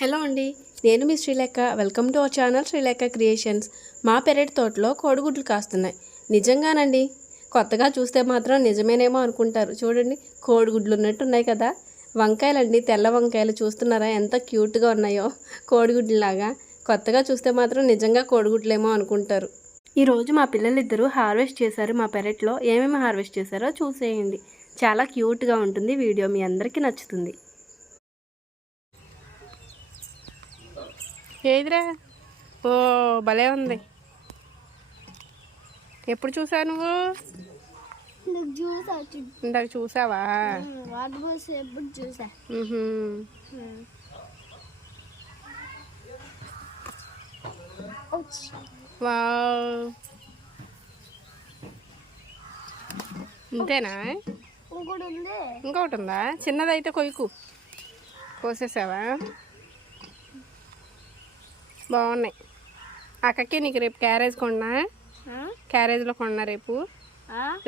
Hello అండి, నేను మీ Srilekha. Welcome to our channel Srilekha creations. మా పెరటి తోటలో కోడిగుడ్లు కాస్తున్నాయి. నిజంగానండి, కొత్తగా చూస్తే మాత్రం నిజమేనేమో అనుకుంటారు. చూడండి, కోడిగుడ్లు ఉన్నట్టు ఉన్నాయి కదా. వంకాయలండి, తెల్ల వంకాయలు చూస్తున్నారా ఎంత క్యూట్గా ఉన్నాయో, కోడిగుడ్లులాగా. కొత్తగా చూస్తే మాత్రం నిజంగా కోడిగుడ్లేమో అనుకుంటారు. ఈరోజు మా పిల్లలిద్దరూ హార్వెస్ట్ చేశారు. మా పెరట్లో ఏమేమి హార్వెస్ట్ చేశారో చూసేయండి. చాలా క్యూట్గా ఉంటుంది వీడియో, మీ అందరికీ నచ్చుతుంది. ఏదిరా? ఓ భలే ఉంది. ఎప్పుడు చూసావు నువ్వు? ఇందాక చూసావా? వావ్, ఇంతేనా? ఇంకొకటి ఉందా? చిన్నదైతే కొయ్యకు. కోసేసావా? బాగున్నాయి. అక్కకి నీకు రేపు క్యారేజ్ కొన్నా? క్యారేజ్లో కొన్నా రేపు?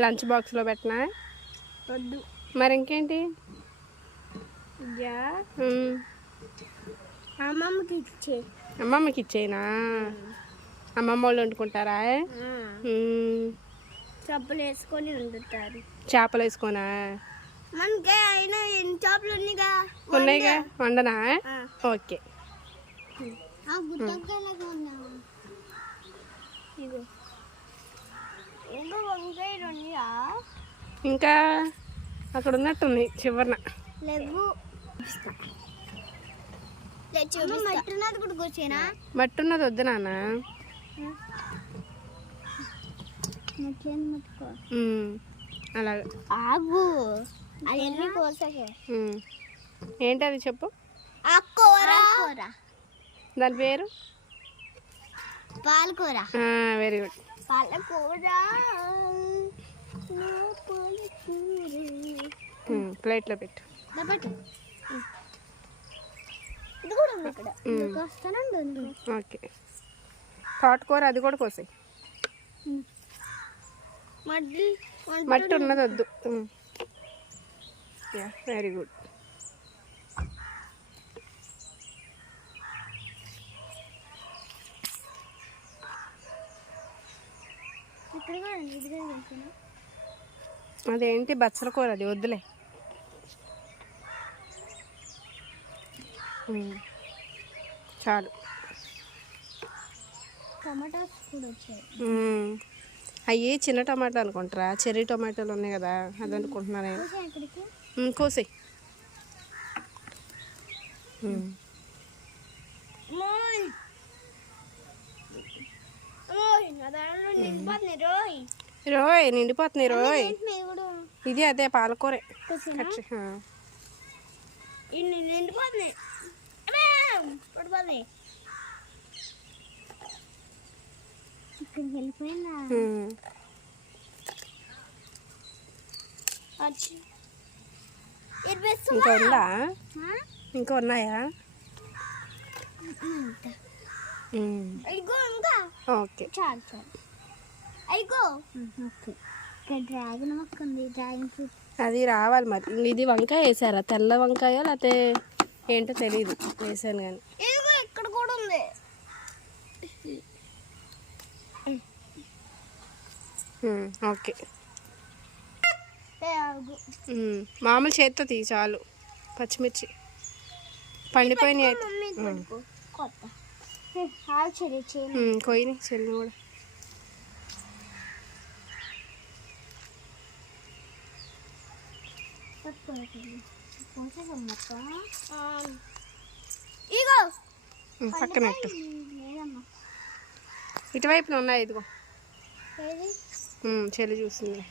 లంచ్ బాక్స్లో పెట్టినా? వద్దు. మరి ఇంకేంటి? అమ్మమ్మకి ఇచ్చేనా? అమ్మమ్మ వాళ్ళు వండుకుంటారా? చేపలు వేసుకొని వండుతారు. చేపలు వేసుకోనా? ఉన్నాయిగా, వండనా? ఓకే. ఇంకా అక్కడ ఉన్నట్టుంది చివరన. మట్టి ఉన్నది వద్దు నాన్న. అలాగే. ఏంటి అది చెప్పు. దాని పేరు పాలకూర. Very good. పాలకూర ప్లేట్లో పెట్టు. ఓకే. తోటకూర అది కూడా కోసాయి. మట్టి ఉన్నది వద్దు. Very good. అదేంటి బచ్చల కూర? అది వద్దులే. చాలు. అవి చిన్న టమాటా అనుకుంటారా? చెర్రీ టమాటాలు ఉన్నాయి కదా, అది అనుకుంటున్నా నేను. కోసాయి. రోయ్ నిండిపోతున్నాయి రోయ్. ఇది అదే పాలకూరే. ఇంకా ఉందా? ఇంకా ఉన్నాయా? ఓకే. అది రావాలి మరి. ఇది వంకాయ వేసారా? తెల్ల వంకాయ లేకపోతే ఏంటో తెలీదు, వేసాను కానీ. ఇక్కడ కూడా ఉంది. ఓకే. మామూలు చేత్తో తీ చాలు. పచ్చిమిర్చి పండిపోయినాయి అయితే కొయ్యి చెల్లి కూడా. పక్కన ఇటువైపున ఉన్నాయి. ఇదిగో చెల్లి చూస్తుంది.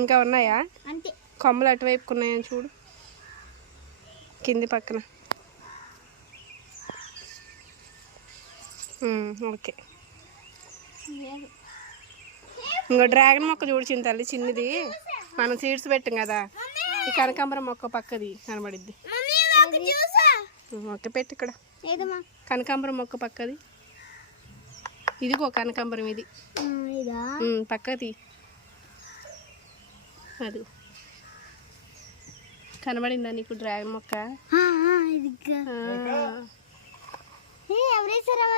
ఇంకా ఉన్నాయా? కొమ్మలు అటువైపుకు ఉన్నాయని చూడు, కింది పక్కన. ఓకే. ఇంకో డ్రాగన్ మొక్క చూడిచింది తల్లి, చిన్నది. మనం సీడ్స్ పెట్టాం కదా, ఈ కనకాంబరం మొక్క పక్కది కనబడిద్ది. ఓకే, పెట్టి ఇక్కడ కనకాంబరం మొక్క పక్కది. ఇదిగో కనకాంబరం ఇది. ఇదా పక్కది అది కనబడిందా నీకు డ్రాగన్ మొక్క?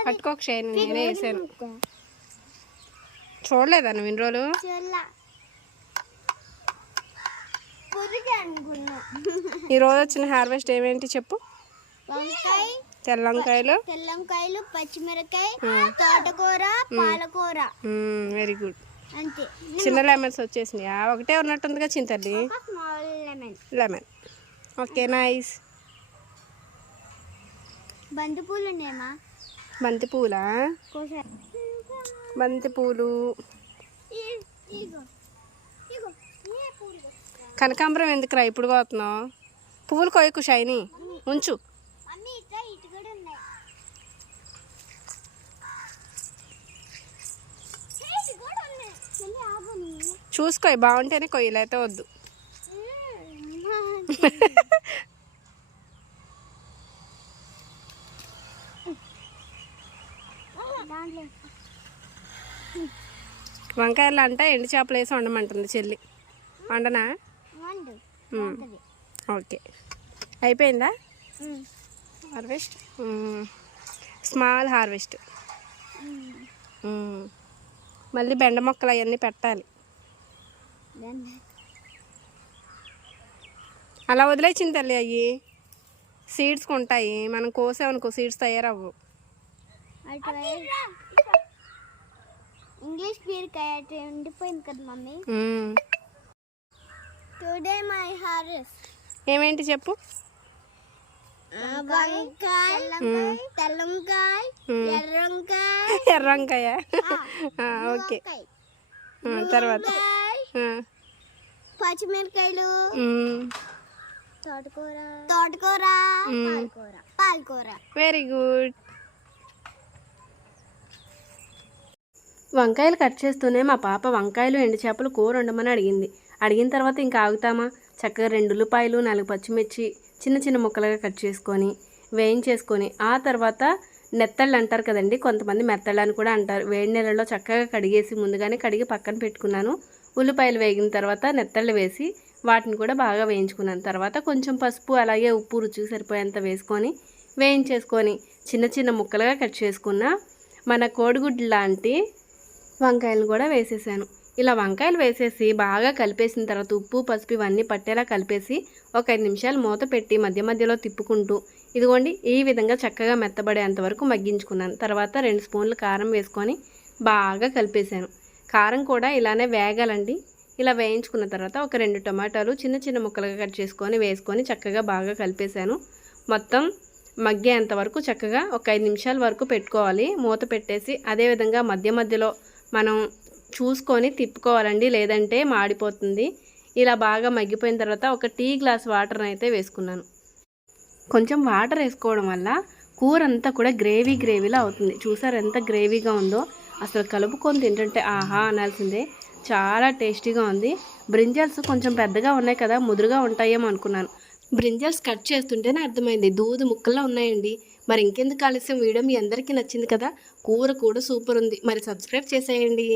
పట్టుకోక షైన్, నేనే వేసాను. చూడలేదా నువ్వు ఇన్ని రోజులు? ఈరోజు వచ్చిన హార్వెస్ట్ ఏమేంటి చెప్పు. తెల్లంకాయలు, పచ్చిమిరకాయ, తోటకూర, పాలకూర. Very good. అంతే. చిన్న లెమన్స్ వచ్చేసినాయి. ఒకటే ఉన్నట్టుందిగా చింతల్లి. లెమన్. Okay, nice. బంతిపూలు ఉన్నాయమ్మా. బంతిపూలా? బంతిపూలు, కనకాంబరం ఎందుకురా ఇప్పుడు కోతున్నావు? పువ్వులు కోయకు షైని, ఉంచు. చూసుకో, బాగుంటేనే కొయ్యలేతే వద్దు. వంకాయలు అంట ఎండు చేపలు వేసి వండమంటుంది చెల్లి. వండనా? ఓకే, అయిపోయిందా హార్వెస్ట్? Small harvest. మళ్ళీ బెండ మొక్కలు అవన్నీ పెట్టాలి. అలా వదిలేసింది తల్లి, అవి సీడ్స్ ఉంటాయి. మనం కోసామనుకో సీడ్స్ తయారవ్వు. ఇంగ్లీష్ బీరకాయ ఉండిపోయింది కదా మమ్మీ. టుడే మై హార్వెస్ట్ ఏమేంటి చెప్పు. వంకాయ, తెల్లంకాయ, ఎర్రంకాయ. ఎర్రంకాయ, ఓకే. తర్వాత పచ్చిమిరకాయలు, తోటకూర, పాలకూర. Very good. వంకాయలు కట్ చేస్తూనే మా పాప వంకాయలు ఎండు చేపలు కూర వండమని అడిగింది. అడిగిన తర్వాత ఇంకా ఆగుతామా? చక్కగా 2 ఉల్లిపాయలు, 4 పచ్చిమిర్చి చిన్న చిన్న ముక్కలుగా కట్ చేసుకొని వేయించేసుకొని, ఆ తర్వాత నెత్తళ్ళు అంటారు కదండి, కొంతమంది మెత్తళ్ళు అని కూడా అంటారు. వేడి నీళ్ళలో చక్కగా కడిగేసి ముందుగానే కడిగి పక్కన పెట్టుకున్నాను. ఉల్లిపాయలు వేగిన తర్వాత నెత్తళ్ళు వేసి వాటిని కూడా బాగా వేయించుకున్నాను. తర్వాత కొంచెం పసుపు అలాగే ఉప్పు రుచికి సరిపోయేంత వేసుకొని వేయించేసుకొని చిన్న చిన్న ముక్కలుగా కట్ చేసుకున్న మన కోడిగుడ్డు లాంటి వంకాయలు కూడా వేసేసాను. ఇలా వంకాయలు వేసేసి బాగా కలిపేసిన తర్వాత ఉప్పు పసుపు ఇవన్నీ పట్టేలా కలిపేసి ఒక 5 నిమిషాలు మూత పెట్టి మధ్య మధ్యలో తిప్పుకుంటూ ఇదిగోండి ఈ విధంగా చక్కగా మెత్తబడేంత వరకు మగ్గించుకున్నాను. తర్వాత 2 స్పూన్లు కారం వేసుకొని బాగా కలిపేశాను. కారం కూడా ఇలానే వేగాలండి. ఇలా వేయించుకున్న తర్వాత ఒక 2 టమాటాలు చిన్న చిన్న ముక్కలుగా కట్ చేసుకొని వేసుకొని చక్కగా బాగా కలిపేశాను. మొత్తం మగ్గేంత వరకు చక్కగా ఒక 5 నిమిషాల వరకు పెట్టుకోవాలి మూత పెట్టేసి. అదేవిధంగా మధ్య మధ్యలో మనం చూసుకొని తిప్పుకోవాలండి, లేదంటే మాడిపోతుంది. ఇలా బాగా మగ్గిపోయిన తర్వాత ఒక టీ గ్లాస్ వాటర్ని అయితే వేసుకున్నాను. కొంచెం వాటర్ వేసుకోవడం వల్ల కూర అంతా కూడా గ్రేవీలా అవుతుంది. చూసారు ఎంత గ్రేవీగా ఉందో? అసలు కలుపుకొని తింటుంటే ఆహా అనాల్సిందే. చాలా టేస్టీగా ఉంది. బ్రింజల్స్ కొంచెం పెద్దగా ఉన్నాయి కదా, ముదురుగా ఉంటాయేమో అనుకున్నాను. బ్రింజల్స్ కట్ చేస్తుంటేనే అర్థమైంది దూది ముక్కల్లో ఉన్నాయండి. మరి ఇంకెందుకు ఆలస్యం, వీడియో మీ అందరికీ నచ్చింది కదా. కూర కూడా సూపర్ ఉంది. మరి సబ్స్క్రైబ్ చేసేయండి.